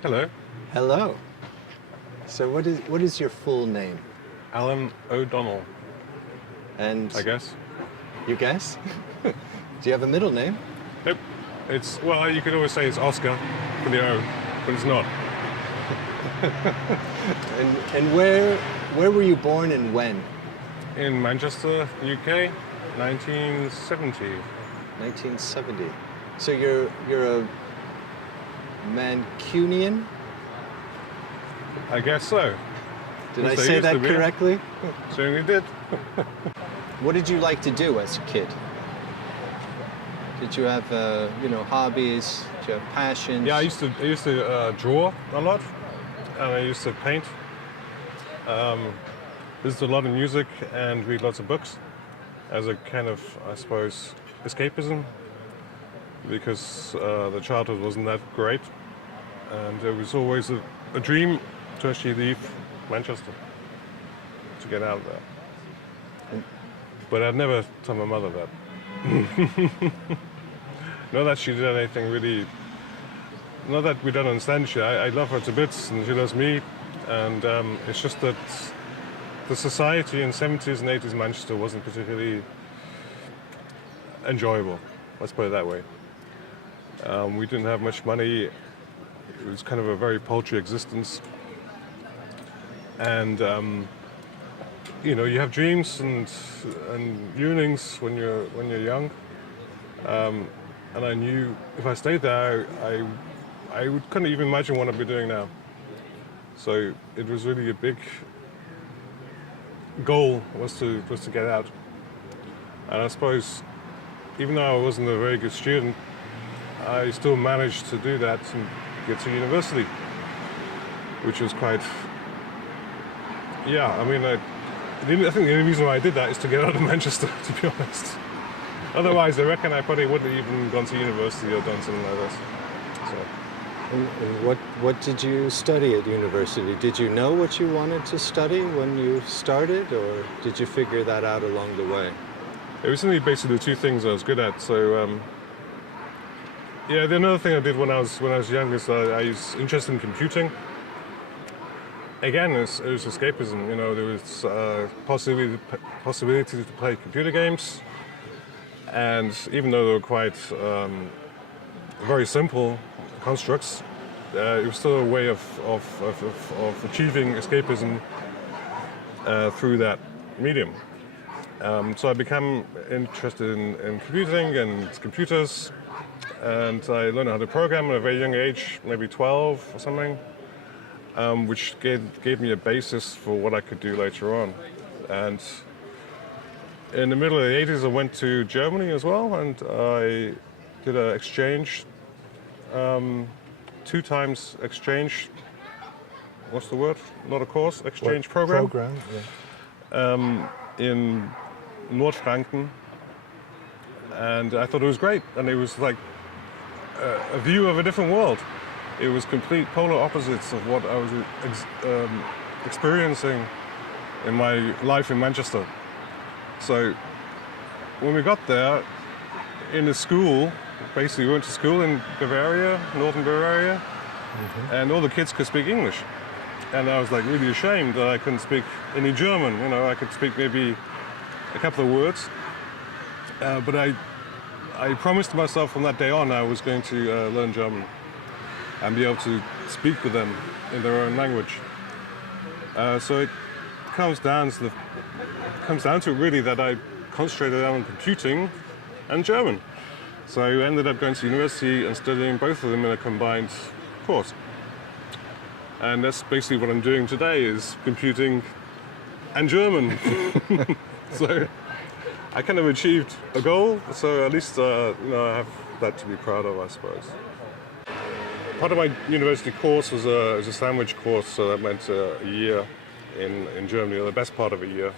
Hello. Hello. So what is your full name? Alan O'Donnell, And I guess. you guess? Do you have a middle name? Nope. Well, you could always say it's Oscar for the O, but it's not. And where were you born and when? In Manchester, UK, 1970. 1970. So you're a Mancunian? I guess so. Did Yes, I they say used that to be. correctly? Certainly did. What did you like to do as a kid? Did you have hobbies? Did you have passions? Yeah, I used to draw a lot, and I used to paint. Listen to a lot of music and read lots of books as a kind of, I suppose, escapism, because the childhood wasn't that great, and it was always a dream to actually leave Manchester, to get out there. But I'd never told my mother that. Not that she did anything really, not that we don't understand each other. I love her to bits and she loves me, and it's just that the society in 70s and 80s Manchester wasn't particularly enjoyable, let's put it that way. We didn't have much money. It was kind of a very paltry existence. And you have dreams and yearnings when you're young. And I knew if I stayed there, I couldn't even imagine what I'd be doing now. So it was really a big goal was to get out. And I suppose even though I wasn't a very good student, I still managed to do that and get to university, which was quite. Yeah, I mean, I think the only reason why I did that is to get out of Manchester, to be honest. Otherwise, I reckon I probably wouldn't have even gone to university or done something like this. So. And what did you study at university? Did you know what you wanted to study when you started, or did you figure that out along the way? It was only basically the two things I was good at. So, the another thing I did when I was young is I was interested in computing. Again, it was escapism. There was possibility to play computer games, and even though they were quite very simple constructs, it was still a way of achieving escapism through that medium. So I became interested in computing and computers, and I learned how to program at a very young age, maybe 12 or something. Which gave me a basis for what I could do later on. And in the middle of the 80s, I went to Germany as well, and I did an exchange, 2 times exchange. What's the word? Not a course, exchange program. In North Franken, and I thought it was great, and it was like a view of a different world. It was complete polar opposites of what I was experiencing in my life in Manchester. So when we got there, in the school, basically we went to school in Bavaria, northern Bavaria, and all the kids could speak English. And I was like really ashamed that I couldn't speak any German. I could speak maybe a couple of words. But I promised myself from that day on I was going to learn German and be able to speak with them in their own language. So it comes down to it really that I concentrated on computing and German. So I ended up going to university and studying both of them in a combined course. And that's basically what I'm doing today, is computing and German. So I kind of achieved a goal, so at least I have that to be proud of, I suppose. Part of my university course was a sandwich course, so that meant a year in Germany, or the best part of a year.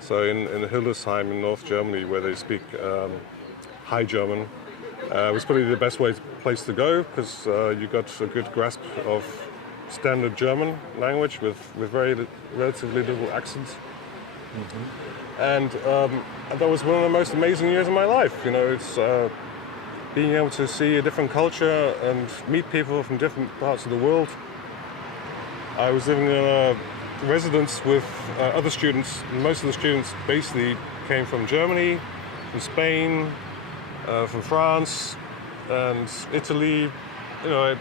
So in Hildesheim in North Germany, where they speak High German, was probably the best place to go, because you got a good grasp of standard German language with relatively little accents. And that was one of the most amazing years of my life. being able to see a different culture and meet people from different parts of the world. I was living in a residence with other students. Most of the students basically came from Germany, from Spain, from France, and Italy, you know,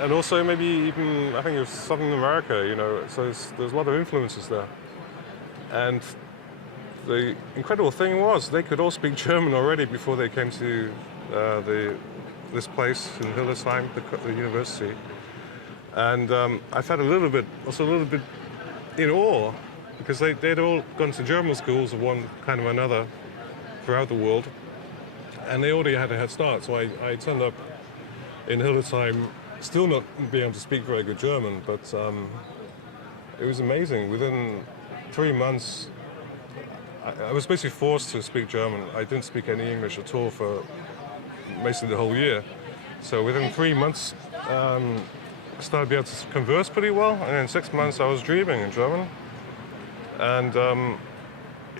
and also maybe even, I think it was Southern America, you know, so there's a lot of influences there. And the incredible thing was they could all speak German already before they came to this place in Hildesheim, the university. And I felt a little bit in awe, because they'd all gone to German schools of one kind or another throughout the world, and they already had a head start. So I turned up in Hildesheim, still not being able to speak very good German, but it was amazing. Within 3 months, I was basically forced to speak German. I didn't speak any English at all for basically the whole year. So within 3 months, I started to be able to converse pretty well, and in 6 months I was dreaming in German. And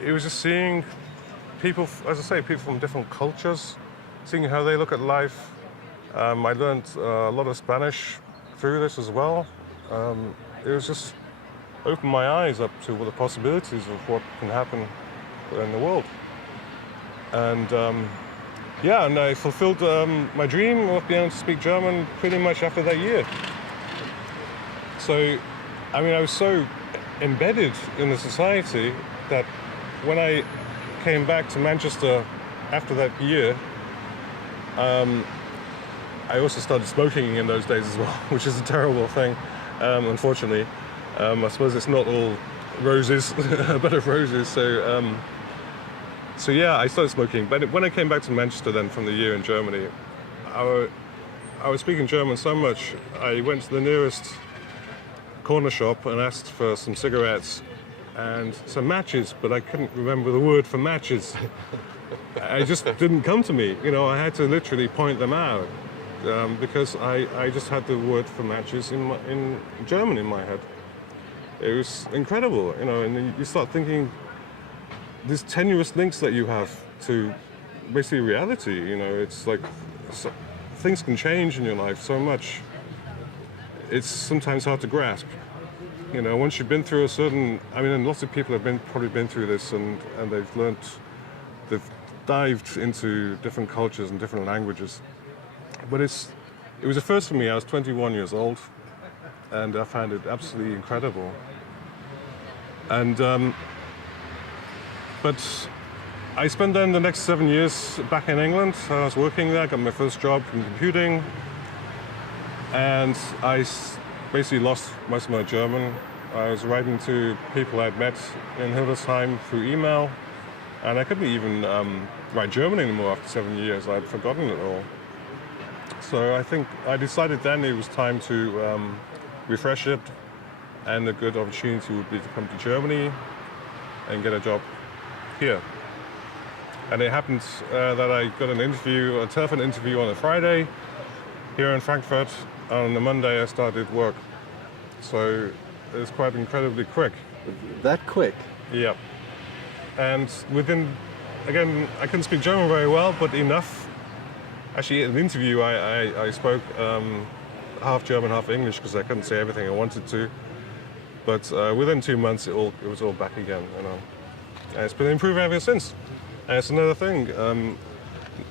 it was just seeing people, as I say, people from different cultures, seeing how they look at life. I learned a lot of Spanish through this as well. It was just opened my eyes up to the possibilities of what can happen in the world. And yeah, and I fulfilled my dream of being able to speak German pretty much after that year. So, I mean, I was so embedded in the society that when I came back to Manchester after that year, I also started smoking in those days as well, which is a terrible thing, unfortunately. I suppose it's not all roses, a bed of roses. So yeah, I started smoking. But when I came back to Manchester then from the year in Germany, I was speaking German so much, I went to the nearest corner shop and asked for some cigarettes and some matches, but I couldn't remember the word for matches. It just didn't come to me. You know, I had to literally point them out because I just had the word for matches in German in my head. It was incredible, you know, and you start thinking these tenuous links that you have to basically reality, you know, it's like things can change in your life so much. It's sometimes hard to grasp. You know, once you've been through a certain, I mean, and lots of people have probably been through this and they've dived into different cultures and different languages. But it was a first for me. I was 21 years old and I found it absolutely incredible. And, but I spent then the next 7 years back in England. I was working there, got my first job in computing. And I basically lost most of my German. I was writing to people I'd met in Hildesheim through email, and I couldn't even write German anymore after 7 years. I'd forgotten it all. So I think I decided then it was time to refresh it, and a good opportunity would be to come to Germany and get a job here. And it happened that I got an interview, a telephone interview on a Friday here in Frankfurt. On the Monday I started work, so it was quite incredibly quick. That quick? Yeah. And within, again, I couldn't speak German very well, but enough. Actually, in the interview I spoke half German, half English, because I couldn't say everything I wanted to. But within 2 months it was all back again, you know. And it's been improving ever since. And it's another thing.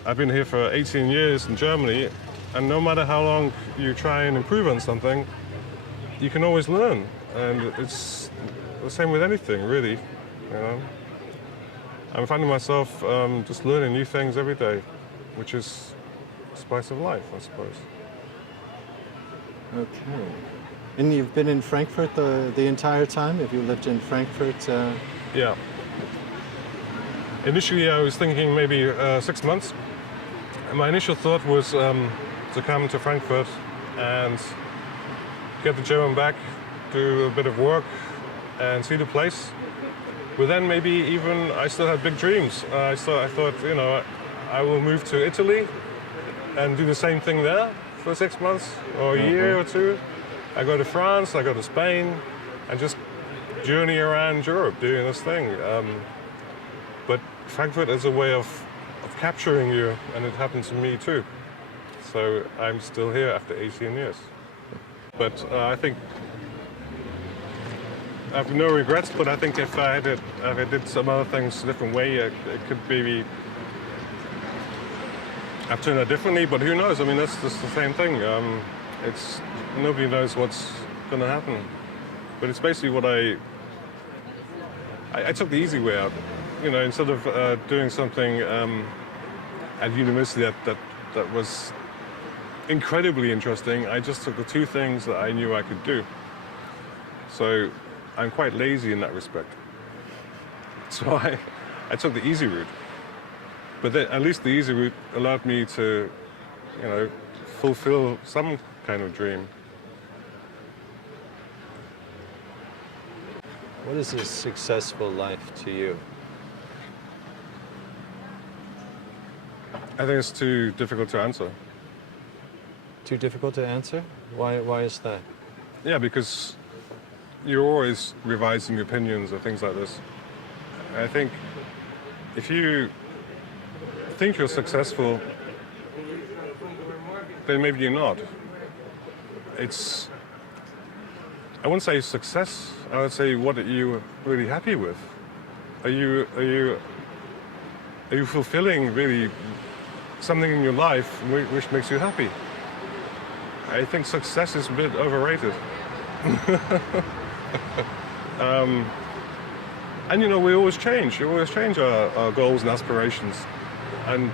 I've been here for 18 years in Germany. And no matter how long you try and improve on something, you can always learn. And it's the same with anything, really. You know, I'm finding myself just learning new things every day, which is the spice of life, I suppose. Okay. And you've been in Frankfurt the entire time? Have you lived in Frankfurt? Yeah. Initially, I was thinking maybe 6 months. And my initial thought was to come to Frankfurt and get the German back, do a bit of work and see the place. But then maybe even I still had big dreams. I thought, you know, I will move to Italy and do the same thing there for 6 months or a year or two. I go to France, I go to Spain, and just journey around Europe doing this thing. But Frankfurt is a way of capturing you, and it happened to me too. So I'm still here after 18 years. But I think I have no regrets, but I think if I did some other things a different way, it could maybe have turned out differently, but who knows? I mean, that's just the same thing. Nobody knows what's going to happen. But it's basically what I took the easy way out. You know, instead of doing something at university that was incredibly interesting, I just took the two things that I knew I could do. So I'm quite lazy in that respect. So I took the easy route. But then, at least the easy route allowed me to, you know, fulfill some kind of dream. What is a successful life to you? I think it's too difficult to answer. Too difficult to answer? Why is that? Yeah, because you're always revising opinions or things like this. I think if you think you're successful, then maybe you're not. I wouldn't say success, I would say what are you really happy with? Are you fulfilling really something in your life which makes you happy? I think success is a bit overrated. And you know, we always change our goals and aspirations. And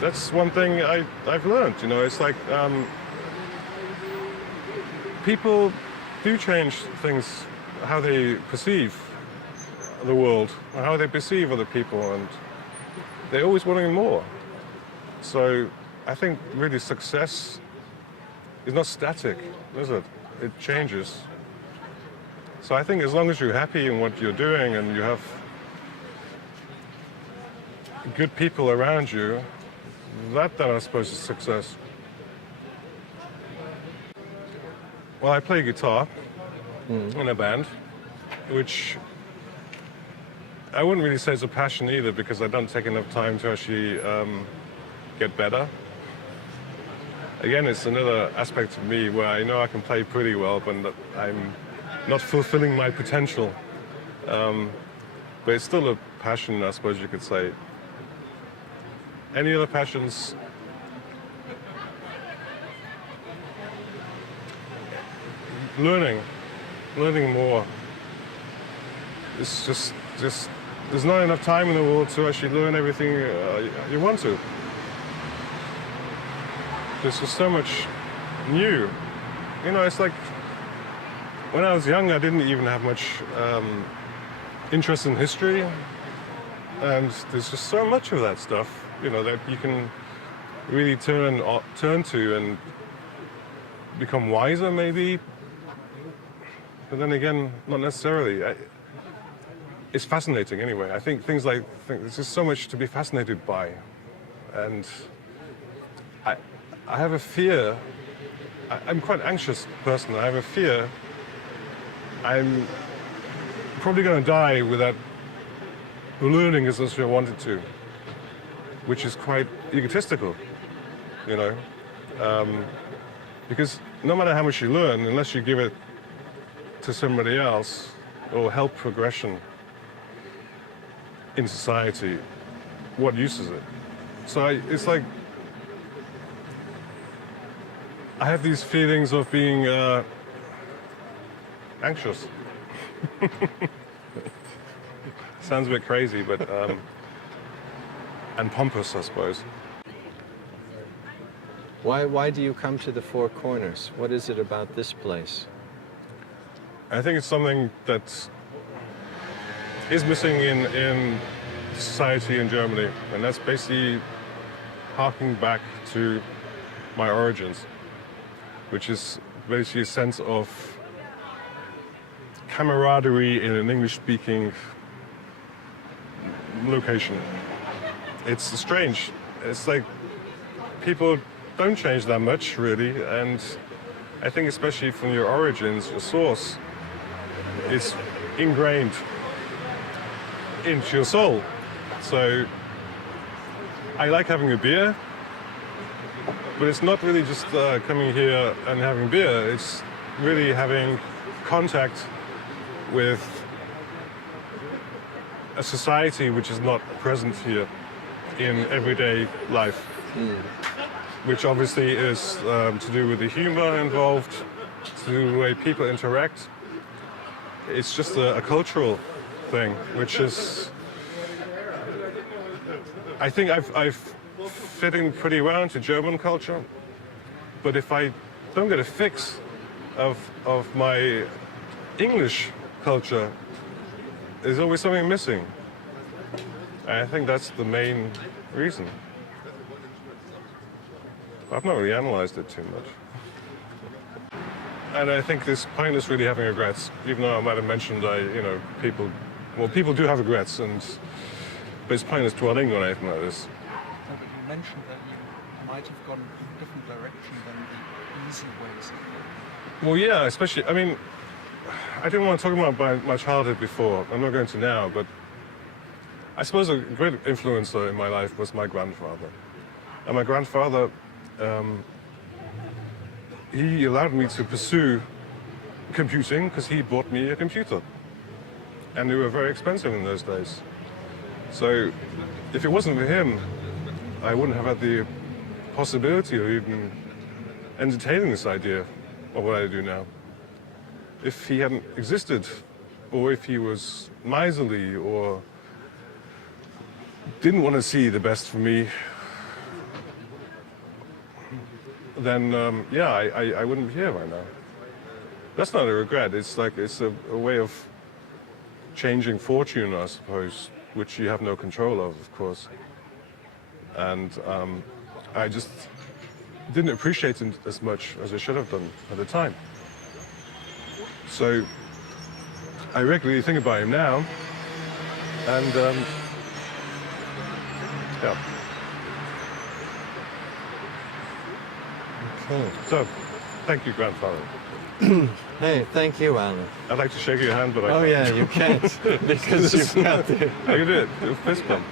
that's one thing I've learned, you know, it's like people do change things, how they perceive the world, or how they perceive other people, and they're always wanting more. So I think really success is not static, is it? It changes. So I think as long as you're happy in what you're doing and you have good people around you, that I suppose is success. Well, I play guitar in a band, which I wouldn't really say is a passion either, because I don't take enough time to actually get better. Again, it's another aspect of me where I know I can play pretty well, but I'm not fulfilling my potential. But it's still a passion, I suppose you could say. Any other passions? Learning more. It's just there's not enough time in the world to actually learn everything you want to. There's just so much new. You know, it's like when I was young, I didn't even have much interest in history, and there's just so much of that stuff, you know, that you can really turn to and become wiser, maybe. But then again, not necessarily. It's fascinating anyway. I think there's just so much to be fascinated by, and I have a fear. I'm quite an anxious person. I have a fear I'm probably going to die without learning as much as I wanted to, which is quite egotistical, you know. Because no matter how much you learn, unless you give it to somebody else or help progression in society, what use is it? So it's like I have these feelings of being anxious. Sounds a bit crazy, but and pompous, I suppose. Why do you come to the Four Corners? What is it about this place? I think it's something that is missing in society in Germany, and that's basically harking back to my origins, which is basically a sense of camaraderie in an English-speaking location. It's strange. It's like people don't change that much, really, and I think especially from your origins, your source, it's ingrained into your soul. So I like having a beer, but it's not really just coming here and having beer. It's really having contact with a society which is not present here in everyday life, which obviously is to do with the humor involved, to do with the way people interact. It's just a cultural thing, which is, I think I've fit in pretty well into German culture, but if I don't get a fix of my English culture, there's always something missing. And I think that's the main reason. I've not really analyzed it too much. And I think this pointless really having regrets, even though I might have mentioned, people do have regrets, but it's pointless dwelling on anything like this. No, but you mentioned that you might have gone in a different direction than the easy ways. Well, yeah, especially, I mean, I didn't want to talk about my childhood before. I'm not going to now, but I suppose a great influencer in my life was my grandfather. And my grandfather, he allowed me to pursue computing because he bought me a computer. And they were very expensive in those days. So if it wasn't for him, I wouldn't have had the possibility of even entertaining this idea of what I do now. If he hadn't existed, or if he was miserly, or didn't want to see the best for me, then I wouldn't be here right now. That's not a regret. It's like it's a way of changing fortune, I suppose, which you have no control of course. And I just didn't appreciate it as much as I should have done at the time. So I regularly think about him now, and yeah. Okay. So, thank you, grandfather. Hey, thank you, Alan. I'd like to shake your hand, but I Oh yeah, you can't because you've got the... I can do it. Fist bump.